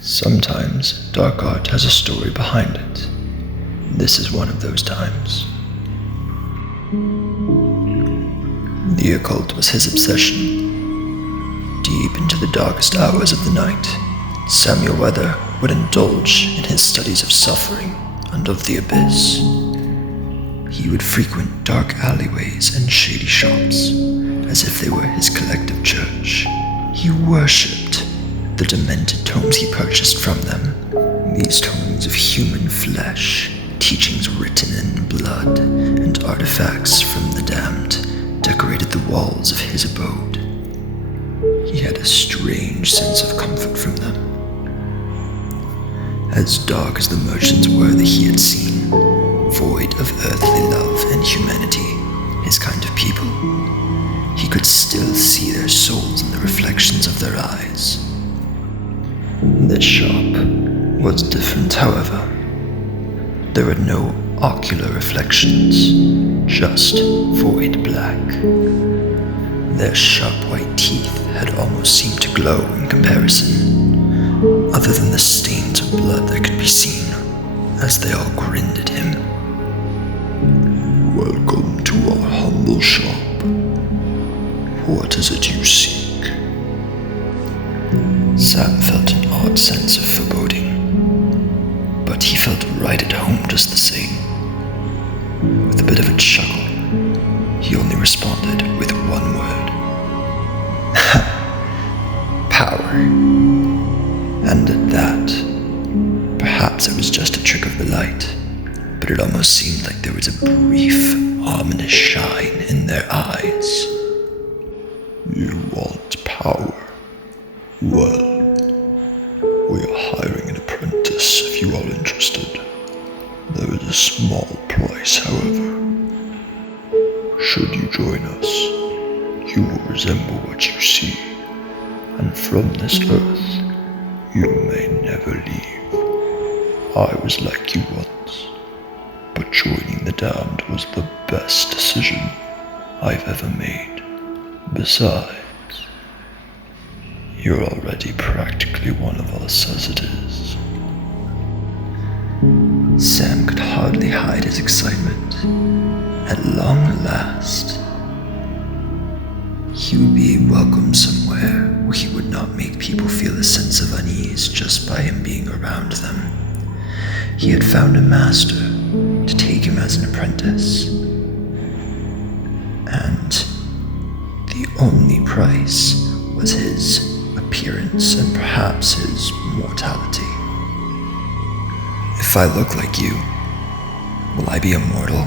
Sometimes dark art has a story behind it. This is one of those times. The occult was his obsession. Deep into the darkest hours of the night, Samuel Weather would indulge in his studies of suffering and of the abyss. He would frequent dark alleyways and shady shops, as if they were his collective church. He worshipped the demented tomes he purchased from them, these tomes of human flesh, teachings written in blood, and artifacts from the damned decorated the walls of his abode. He had a strange sense of comfort from them. As dark as the merchants were that he had seen, void of earthly love and humanity, his kind of people, he could still see their souls in the reflections of their eyes. This shop was different, however. There were no ocular reflections, just void black. Their sharp white teeth had almost seemed to glow in comparison, other than the stains of blood that could be seen as they all grinned at him. Welcome to our humble shop. What is it you seek? Sam felt an odd sense of foreboding, but he felt right at home just the same. With a bit of a chuckle, he only responded with one word. Power. And at that, perhaps it was just a trick of the light, but it almost seemed like there was a brief, ominous shine in their eyes. You want power? Well, we are hiring an apprentice if you are interested. There is a small price, however. Should you join us, you will resemble what you see, and from this earth, you may never leave. I was like you once, but joining the damned was the best decision I've ever made. Besides, you're already practically one of us as it is. Sam could hardly hide his excitement. At long last, he would be welcome somewhere where he would not make people feel a sense of unease just by him being around them. He had found a master to take him as an apprentice, and the only price was his appearance and perhaps his mortality. If I look like you, will I be immortal?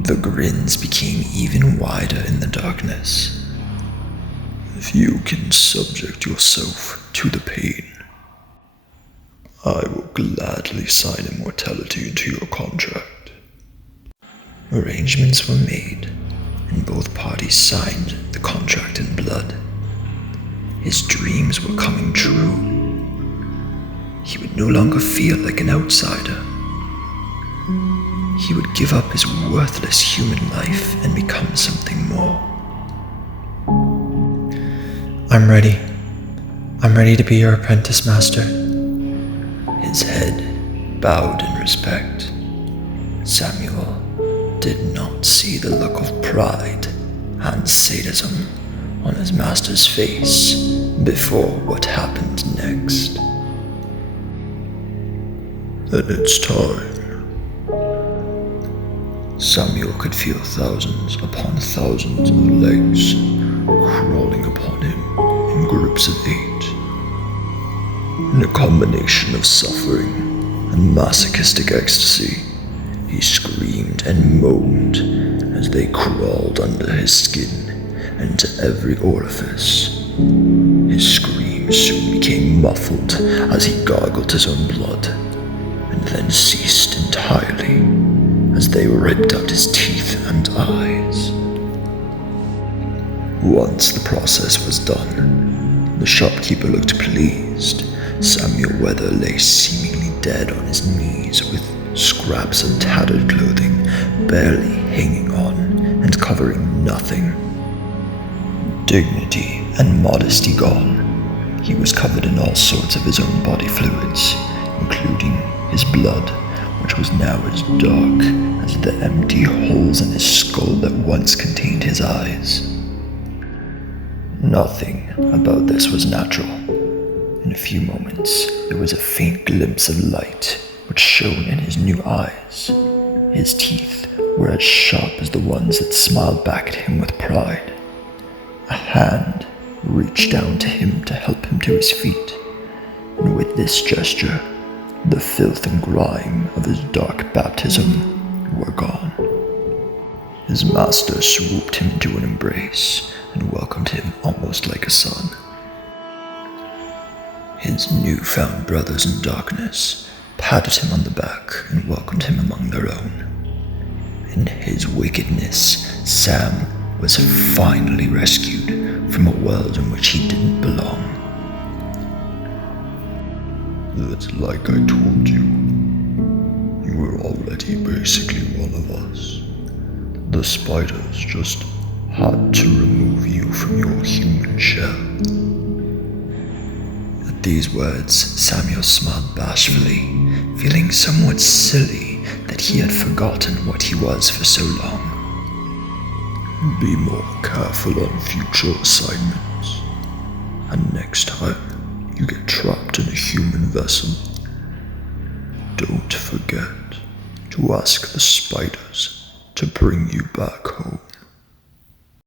The grins became even wider in the darkness. If you can subject yourself to the pain, I will gladly sign immortality into your contract. Arrangements were made, and both parties signed the contract in blood. His dreams were coming true. He would no longer feel like an outsider. He would give up his worthless human life and become something more. I'm ready. I'm ready to be your apprentice, master. His head bowed in respect. Samuel did not see the look of pride and sadism on his master's face before what happened next. Then it's time. Samuel could feel thousands upon thousands of legs crawling upon him in groups of 8. In a combination of suffering and masochistic ecstasy, he screamed and moaned as they crawled under his skin and to every orifice. His screams soon became muffled as he gargled his own blood, and then ceased entirely as they ripped out his teeth and eyes. Once the process was done, the shopkeeper looked pleased. Samuel Weather lay seemingly dead on his knees with scraps of tattered clothing barely hanging on and covering nothing. Dignity and modesty gone, He was covered in all sorts of his own body fluids, including his blood, which was now as dark as the empty holes in his skull that once contained his eyes. Nothing about this was natural. In a few moments, there was a faint glimpse of light which shone in his new eyes. His teeth were as sharp as the ones that smiled back at him with pride. A hand reached down to him to help him to his feet, and with this gesture, the filth and grime of his dark baptism were gone. His master swooped him to an embrace and welcomed him almost like a son. His newfound brothers in darkness patted him on the back and welcomed him among their own. In his wickedness, Sam was finally rescued from a world in which he didn't belong. It's like I told you. You were already basically one of us. The spiders just had to remove you from your human shell. At these words, Samuel smiled bashfully, feeling somewhat silly that he had forgotten what he was for so long. Be more careful on future assignments. And next time you get trapped in a human vessel, don't forget to ask the spiders to bring you back home.